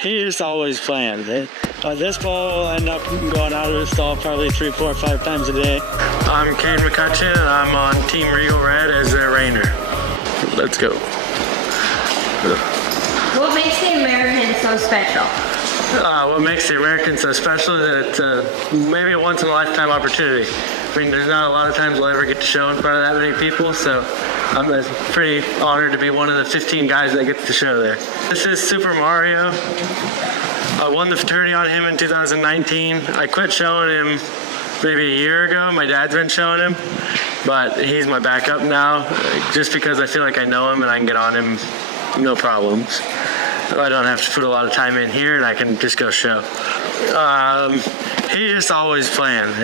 He just always planned. This ball will end up going out of the stall probably 3, 4, 5 times a day. I'm Cade McCutcheon, and I'm on Team Regal Red as their reiner. Let's go. What makes the American so special? What makes the American so special is that maybe a once-in-a-lifetime opportunity. I mean, there's not a lot of times we'll ever get to show in front of that many people, so I'm pretty honored to be one of the 15 guys that get to show there. This is Super Mario. I won the fraternity on him in 2019. I quit showing him maybe a year ago. My dad's been showing him, but he's my backup now, just because I feel like I know him and I can get on him no problems. I don't have to put a lot of time in here, and I can just go show. He just always planned.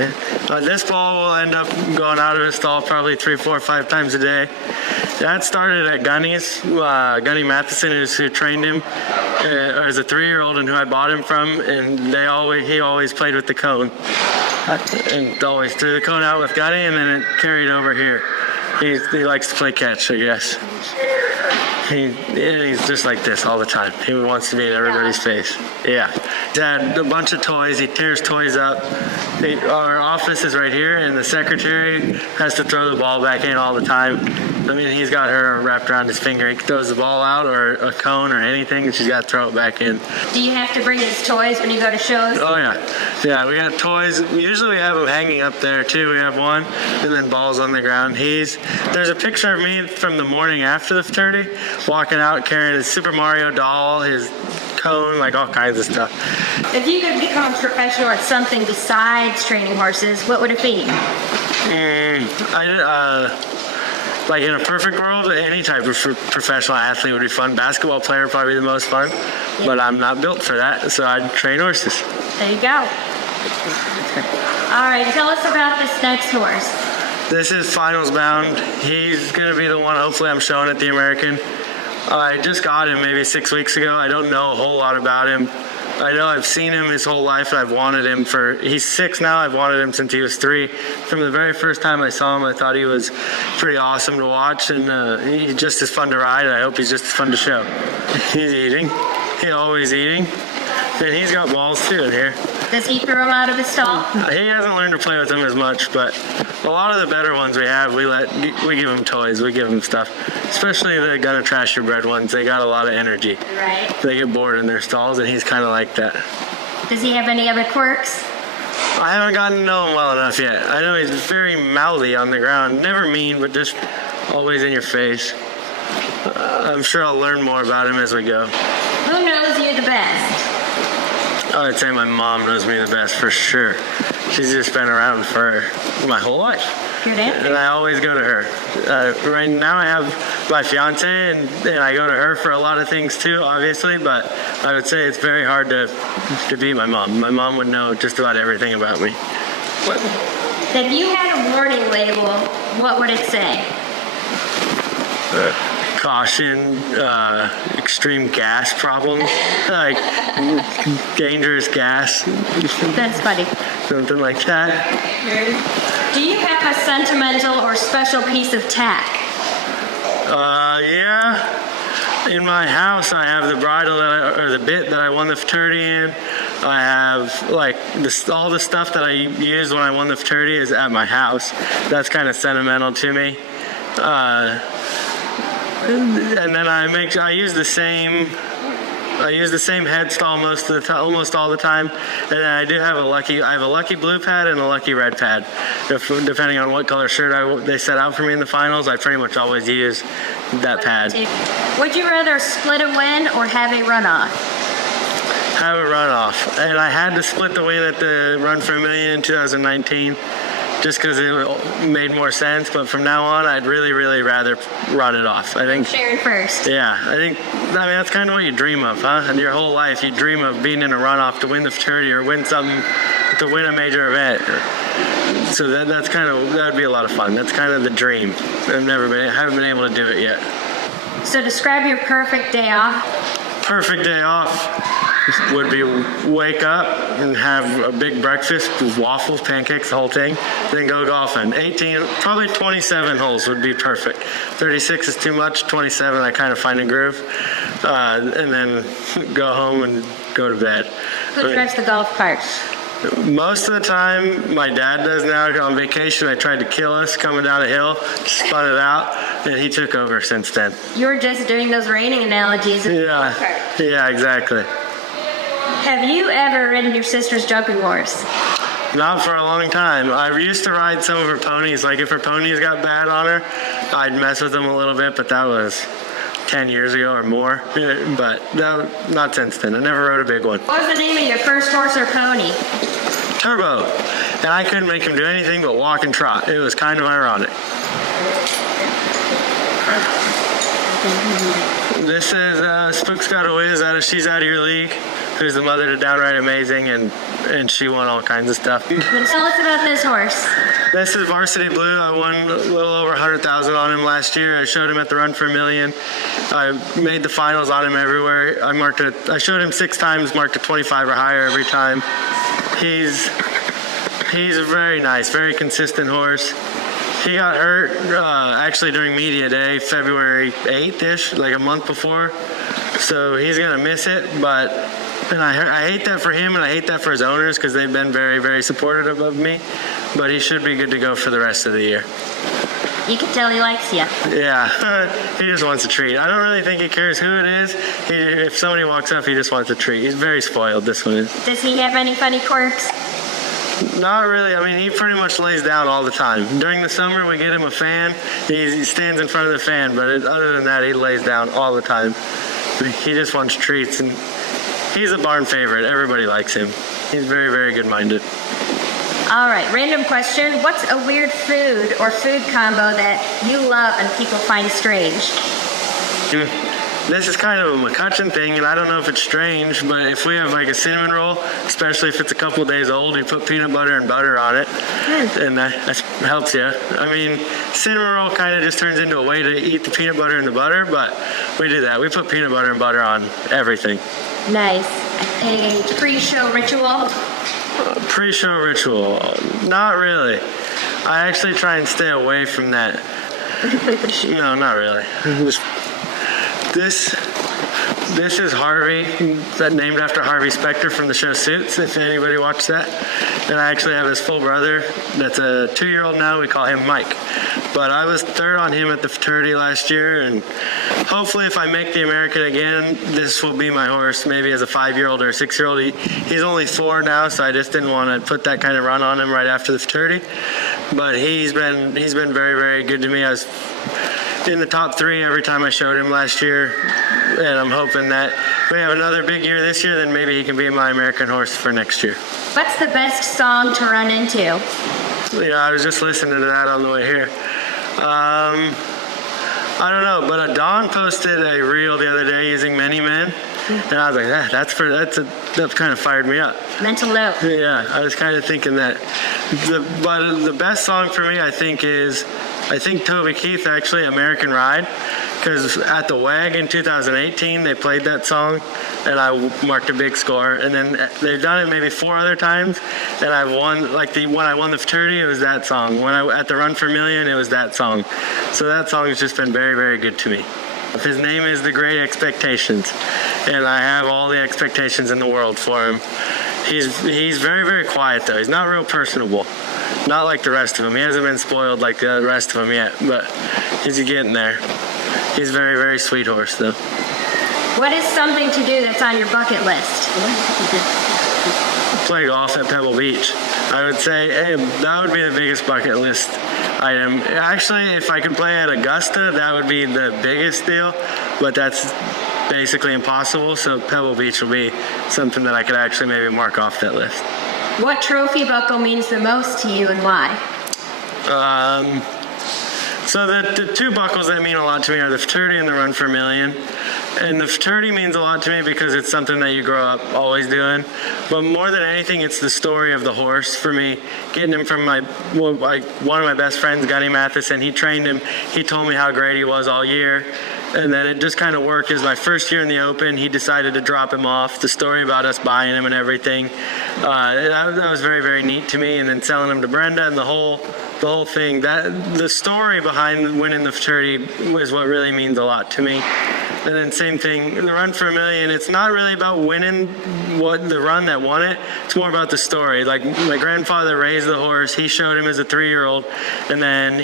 This ball will end up going out of his stall probably 3, 4, 5 times a day. That started at Gunny's. Gunny Matheson is who trained him as a 3-year-old and who I bought him from, and he always played with the cone. And always threw the cone out with Gunny, and then it carried over here. He likes to play catch, I guess. He's just like this all the time. He wants to be in everybody's face. Yeah. He's had a bunch of toys. He tears toys up. Our office is right here, and the secretary has to throw the ball back in all the time. I mean, he's got her wrapped around his finger. He throws the ball out or a cone or anything, and she's got to throw it back in. Do you have to bring his toys when you go to shows? Oh, yeah. Yeah, we got toys. Usually we have them hanging up there, too. We have one, and then balls on the ground. There's a picture of me from the morning after the fraternity, walking out carrying his Super Mario doll, his cone, like all kinds of stuff. If you could become professional at something besides training horses, what would it be? Like in a perfect world, any type of professional athlete would be fun. Basketball player probably the most fun, but I'm not built for that, so I'd train horses. There you go. All right, tell us about this next horse. This is finals bound. He's going to be the one hopefully I'm showing at the American. I just got him maybe 6 weeks ago. I don't know a whole lot about him. I know I've seen him his whole life, and I've wanted him he's 6 now. I've wanted him since he was 3. From the very first time I saw him, I thought he was pretty awesome to watch, and he's just as fun to ride, and I hope he's just as fun to show. He's eating. He's always eating. And he's got balls too in here. Does he throw them out of the stall? He hasn't learned to play with them as much, but a lot of the better ones we have, we give them toys, we give them stuff. Especially the gonna trash your bred ones. They got a lot of energy. Right. They get bored in their stalls, and he's kind of like that. Does he have any other quirks? I haven't gotten to know him well enough yet. I know he's very mouthy on the ground. Never mean, but just always in your face. I'm sure I'll learn more about him as we go. Who knows you the best? I would say my mom knows me the best for sure. She's just been around for my whole life. Good answer. And I always go to her. Right now I have my fiance, and I go to her for a lot of things too, obviously, but I would say it's very hard to beat my mom. My mom would know just about everything about me. If you had a warning label, what would it say? Caution, extreme gas problems, like dangerous gas. That's funny. Something like that. Do you have a sentimental or special piece of tack? Yeah. In my house, I have the bridle or the bit that I won the fraternity in. I have all the stuff that I used when I won the fraternity is at my house. That's kind of sentimental to me. And then I use the same head stall almost all the time. And then I have a lucky blue pad and a lucky red pad. Depending on what color shirt they set out for me in the finals, I pretty much always use that pad. Would you rather split a win or have a runoff? Have a runoff. And I had to split the win at the Run for a Million in 2019. Just because it made more sense, but from now on, I'd really, really rather run it off. I think. Sharon first. Yeah, I mean, that's kind of what you dream of, huh? And your whole life, you dream of being in a runoff to win the fraternity or win something, to win a major event. So that'd be a lot of fun. That's kind of the dream. I haven't been able to do it yet. So describe your perfect day off. perfect day off would be wake up and have a big breakfast with waffles, pancakes, the whole thing, then go golfing. 18, probably 27 holes would be perfect. 36 is too much, 27 I kind of find a groove, and then go home and go to bed. Who drives the golf cart? Most of the time, my dad does now. On vacation, I tried to kill us coming down a hill, spun it out, and he took over since then. You were just doing those raining analogies. Yeah, exactly. Have you ever ridden your sister's jumping horse? Not for a long time. I used to ride some of her ponies. Like if her ponies got bad on her, I'd mess with them a little bit, but that was 10 years ago or more. But not since then. I never rode a big one. What was the name of your first horse or pony? Turbo. And I couldn't make him do anything but walk and trot. It was kind of ironic. This is Spook's Got a Whiz. She's out of your league. Who's the mother to Downright Amazing, and she won all kinds of stuff. Then tell us about this horse. This is Varsity Blue. I won a little over 100,000 on him last year. I showed him at the Run for a Million. I made the finals on him everywhere. I showed him 6 times, marked a 25 or higher every time. He's a very nice, very consistent horse. He got hurt actually during media day, February 8th-ish, like a month before. So he's gonna miss it, and I hate that for him and I hate that for his owners because they've been very, very supportive of me. But he should be good to go for the rest of the year. You can tell he likes you. Yeah, he just wants a treat. I don't really think he cares who it is. If somebody walks up, he just wants a treat. He's very spoiled, this one is. Does he have any funny quirks? Not really. I mean, he pretty much lays down all the time. During the summer, we get him a fan. He stands in front of the fan, but other than that, he lays down all the time. He just wants treats, and he's a barn favorite. Everybody likes him. He's very, very good-minded. All right, random question. What's a weird food or food combo that you love and people find strange? This is kind of a McCutcheon thing, and I don't know if it's strange, but if we have like a cinnamon roll, especially if it's a couple days old, you put peanut butter and butter on it, and that helps you. I mean, cinnamon roll kind of just turns into a way to eat the peanut butter and the butter, but we do that. We put peanut butter and butter on everything. Nice. A pre-show ritual? Pre-show ritual? Not really. I actually try and stay away from that. No, not really. This is Harvey, named after Harvey Specter from the show Suits, if anybody watched that. And I actually have his full brother that's a 2-year-old now. We call him Mike. But I was 3rd on him at the fraternity last year, and hopefully if I make the American again, this will be my horse, maybe as a 5-year-old or a 6-year-old. He's only 4 now, so I just didn't want to put that kind of run on him right after the fraternity. But he's been very, very good to me. I was in the top 3 every time I showed him last year, and I'm hoping that we have another big year this year, then maybe he can be my American horse for next year. What's the best song to run into? Yeah, I was just listening to that on the way here. I don't know, but Don posted a reel the other day using Many Men, and I was like, that kind of fired me up. Mental note. Yeah, I was kind of thinking that. But the best song for me, I think Toby Keith, actually, American Ride, because at the WAG in 2018, they played that song, and I marked a big score. And then they've done it maybe 4 other times, and I've won, when I won the fraternity, it was that song. At the Run for a Million, it was that song. So that song has just been very, very good to me. His name is The Great Expectations, and I have all the expectations in the world for him. He's very, very quiet, though. He's not real personable. Not like the rest of them. He hasn't been spoiled like the rest of them yet, but he's getting there. He's a very, very sweet horse, though. What is something to do that's on your bucket list? Play golf at Pebble Beach. I would say that would be the biggest bucket list item. Actually, if I could play at Augusta, that would be the biggest deal, but that's basically impossible, so Pebble Beach will be something that I could actually maybe mark off that list. What trophy buckle means the most to you and why? So the 2 buckles that mean a lot to me are the fraternity and the Run for a Million. And the fraternity means a lot to me because it's something that you grow up always doing. But more than anything, it's the story of the horse for me. Getting him from one of my best friends, Gunny Matheson, he trained him. He told me how great he was all year. And then it just kind of worked. It was my first year in the Open. He decided to drop him off. The story about us buying him and everything, that was very, very neat to me. And then selling him to Brenda and the whole thing. The story behind winning the fraternity is what really means a lot to me. And then same thing, the Run for a Million, it's not really about winning the run that won it. It's more about the story. Like my grandfather raised the horse. He showed him as a 3-year-old. And then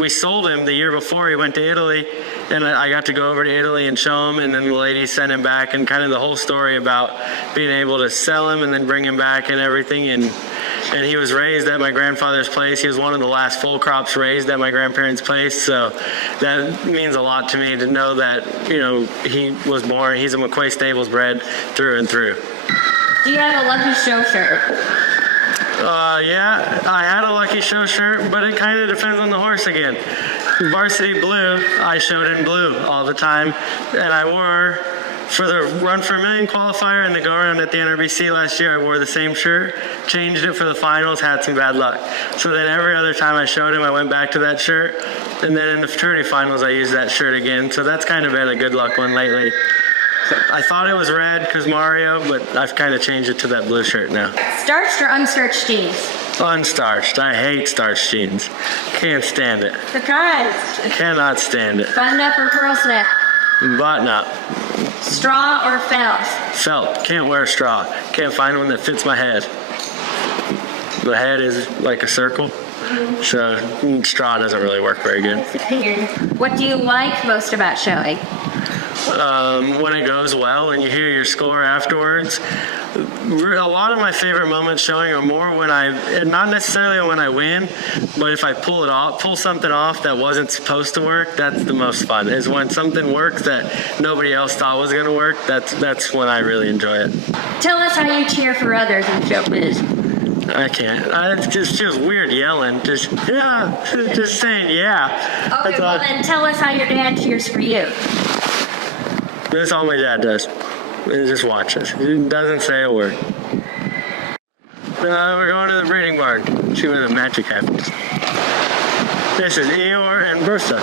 we sold him the year before he went to Italy. And I got to go over to Italy and show him. And then the lady sent him back, and kind of the whole story about being able to sell him and then bring him back and everything. And he was raised at my grandfather's place. He was one of the last full crops raised at my grandparents' place. So that means a lot to me to know that, he was born, he's a McQuay Stables bred through and through. Do you have a Lucky Show shirt? Yeah, I had a Lucky Show shirt, but it kind of depends on the horse again. Varsity Blue, I showed in blue all the time, and I wore, for the Run for a Million qualifier and the go-around at the NRBC last year, I wore the same shirt, changed it for the finals, had some bad luck. So then every other time I showed him, I went back to that shirt. And then in the fraternity finals, I used that shirt again. So that's kind of been a good luck one lately. So I thought it was red because Mario, but I've kind of changed it to that blue shirt now. Starched or unstarched jeans? Unstarched. I hate starched jeans. Can't stand it. Surprise. Cannot stand it. Button up or pearl snap? Button up. Straw or felt? Felt. Can't wear straw. Can't find one that fits my head. The head is like a circle. So straw doesn't really work very good. What do you like most about showing? When it goes well and you hear your score afterwards. A lot of my favorite moments showing are more when not necessarily when I win, but if I pull something off that wasn't supposed to work, that's the most fun, is when something works that nobody else thought was going to work. That's when I really enjoy it. Tell us how you cheer for others in showbiz. I can't. It just feels weird yelling. Just saying yeah. Okay, well then tell us how your dad cheers for you. That's all my dad does. He just watches. He doesn't say a word. We're going to the breeding barn. See where the magic happens. This is Eeyore and Bertha.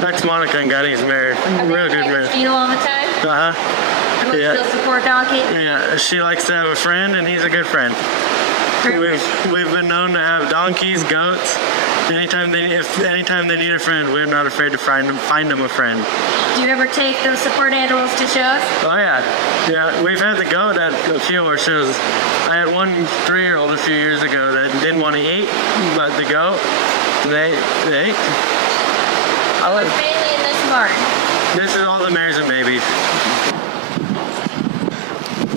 That's Monica and Gunny's married. Real good married. You all the time? Uh-huh. Yeah. Still support Donkey? Yeah, she likes to have a friend, and he's a good friend. We've been known to have donkeys, goats. Anytime they need a friend, we're not afraid to find them a friend. Do you ever take those support animals to shows? Oh yeah, we've had the goat at a few of our shows. I had one 3-year-old a few years ago that didn't want to eat, but the goat, they ate. What's mainly in this barn? This is all the mares and babies.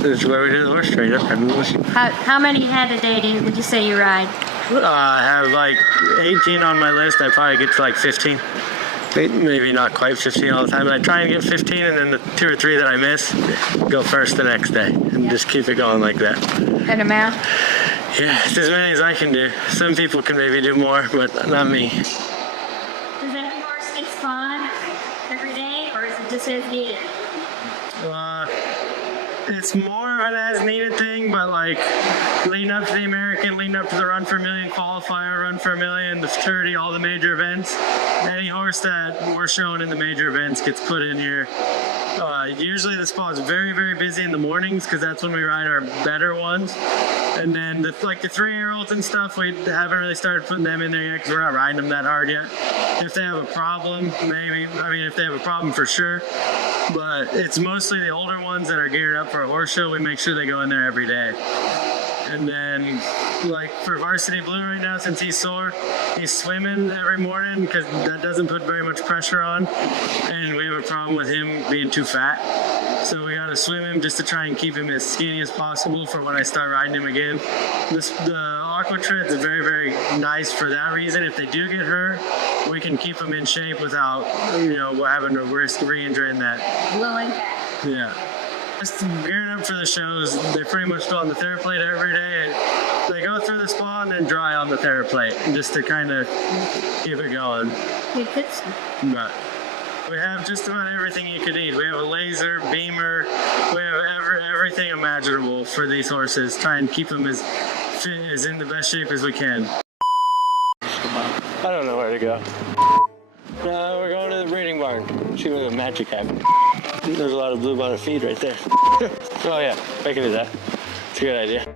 This is where we do the horse trade. How many head a day would you say you ride? I have like 18 on my list. I probably get to like 15. Maybe not quite 15 all the time, but I try and get 15, and then the 2 or 3 that I miss go first the next day, and just keep it going like that. Good amount? Yeah, it's as many as I can do. Some people can maybe do more, but not me. Does that horse get spawn every day, or is it just as needed? It's more an as-needed thing, but like leading up to the American, leading up to the Run for a Million qualifier, Run for a Million, the fraternity, all the major events, any horse that we're showing in the major events gets put in here. Usually the spot is very, very busy in the mornings because that's when we ride our better ones. And then the 3-year-olds and stuff, we haven't really started putting them in there yet because we're not riding them that hard yet. If they have a problem, maybe. I mean, if they have a problem, for sure. But it's mostly the older ones that are geared up for a horse show. We make sure they go in there every day. And then, like for Varsity Blue right now, since he's sore, he's swimming every morning because that doesn't put very much pressure on. And we have a problem with him being too fat. So we gotta swim him just to try and keep him as skinny as possible for when I start riding him again. The aqua treads are very, very nice for that reason. If they do get hurt, we can keep them in shape without, having to risk re-injuring that. Yeah. Just gearing up for the shows, they pretty much go on the TheraPlate every day. They go through the spa and then dry on the TheraPlate just to kind of keep it going. But We have just about everything you could need. We have a laser, beamer, we have everything imaginable for these horses. Try and keep them as in the best shape as we can. I don't know where to go. We're going to the breeding barn. See where the magic happens. There's a lot of Bluebonnet feed right there. Oh yeah, I can do that. It's a good idea.